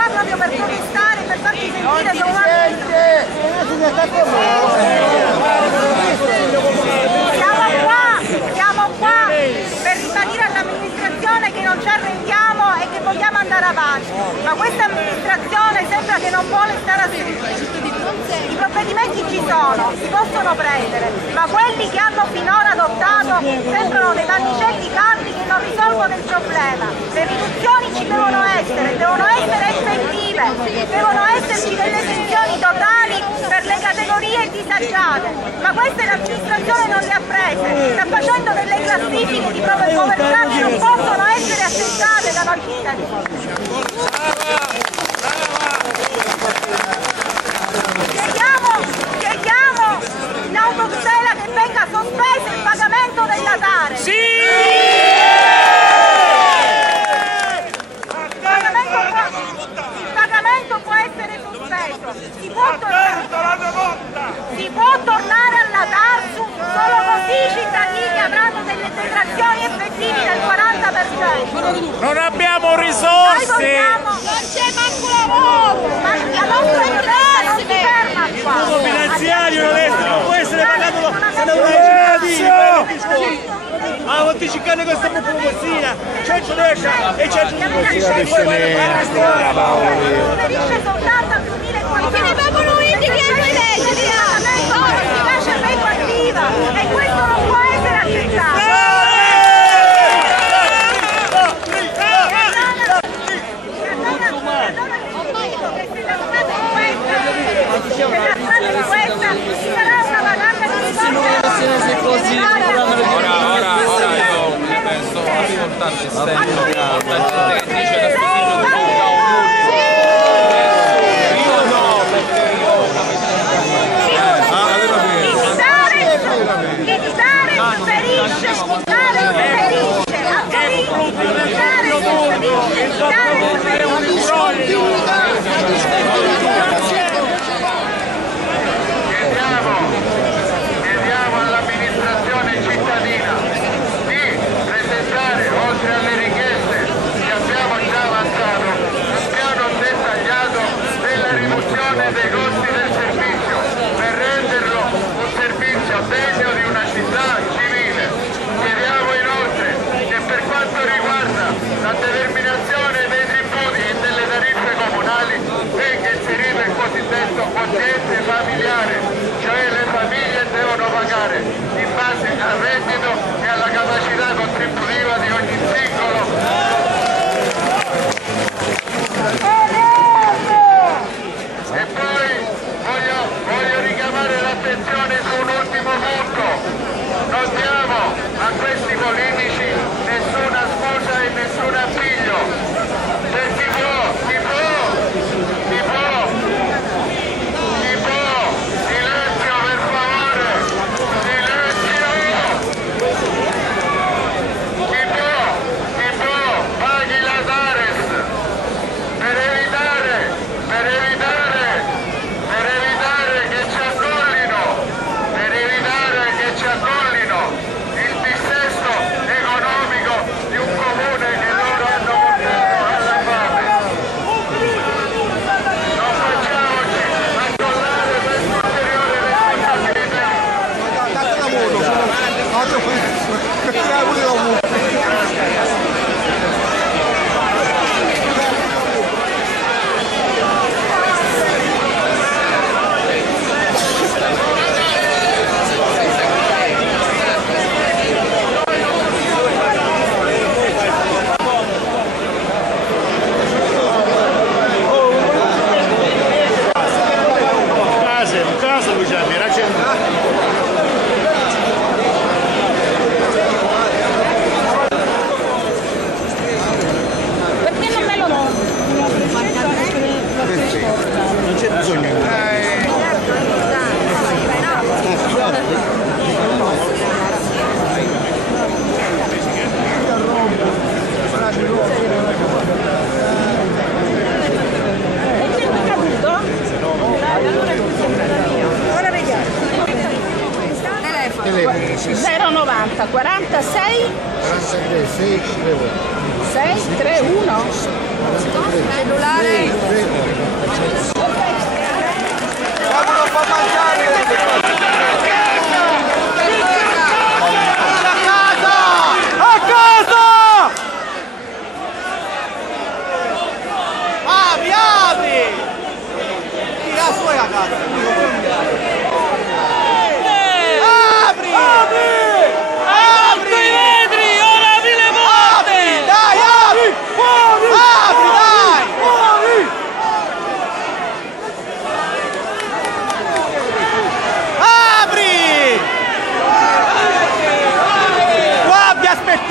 qua proprio per protestare, per farci sentire che siamo qua per ribadire all'amministrazione che non ci arrendiamo e che vogliamo andare avanti, ma questa amministrazione sembra che non vuole stare a sentire. I provvedimenti ci sono, si possono prendere, ma quelli che hanno finora adottato sembrano dei pannicelli caldi che non risolvono il problema. Le riduzioni ci devono essere effettive, devono esserci delle esenzioni totali per le categorie disagiate, ma questa l'amministrazione non le ha prese, sta facendo delle classifiche di povertà che non possono essere accettate da noi cittadini. Chiediamo in autotutela che venga sospeso il pagamento della Tare. Sì! Il pagamento può essere sospeso. Si può tornare alla TARSU, solo così i cittadini avranno delle detrazioni effettive del 40%. Non abbiamo risorse! Non c'è manco lavoro! Ma la nostra protesta non si ferma qua! Il finanziario non può essere pagato da ma non ti ciccane questa proporzina, 110 e 110 riferisce soltanto al 2014. Che ne vengono indicati i leggi, non si lascia retroattiva e questo non può essere accettato. Sarà una vacanza di Ora io penso ascoltante gente che dice che chiediamo all'amministrazione cittadina di presentare, oltre alle richieste che abbiamo già avanzato, un piano dettagliato della riduzione dei costi del servizio per renderlo un servizio degno di una città civile. Chiediamo inoltre che per quanto riguarda la determinazione dei tributi e delle tariffe comunali venga inserito il cosiddetto quoziente familiare, cioè le famiglie devono pagare in base al reddito e alla capacità contributiva di ogni singolo. E poi voglio richiamare l'attenzione su un ultimo punto. Non diamo a questi politici nessuna scusa e nessun appiglio. Se si può, silenzio per favore, silenzio! Chi può, paghi la Tares per evitare che ci accollino 090 46 631 cellulare.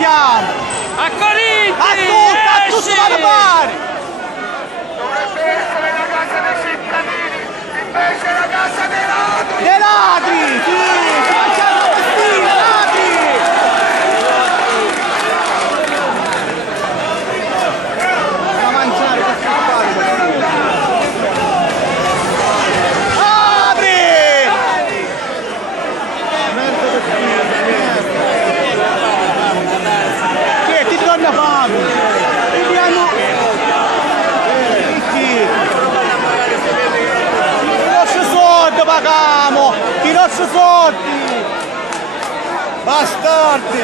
A Corinti! A tutti vado male! Dovrebbe essere la casa dei cittadini, invece è la casa dei ladri! Dei ladri! Sì! Facciamo questi ladri! Da mangiare, che fare? Apri! Che ti torna fame! Pagamo! I nostri soldi! Bastardi!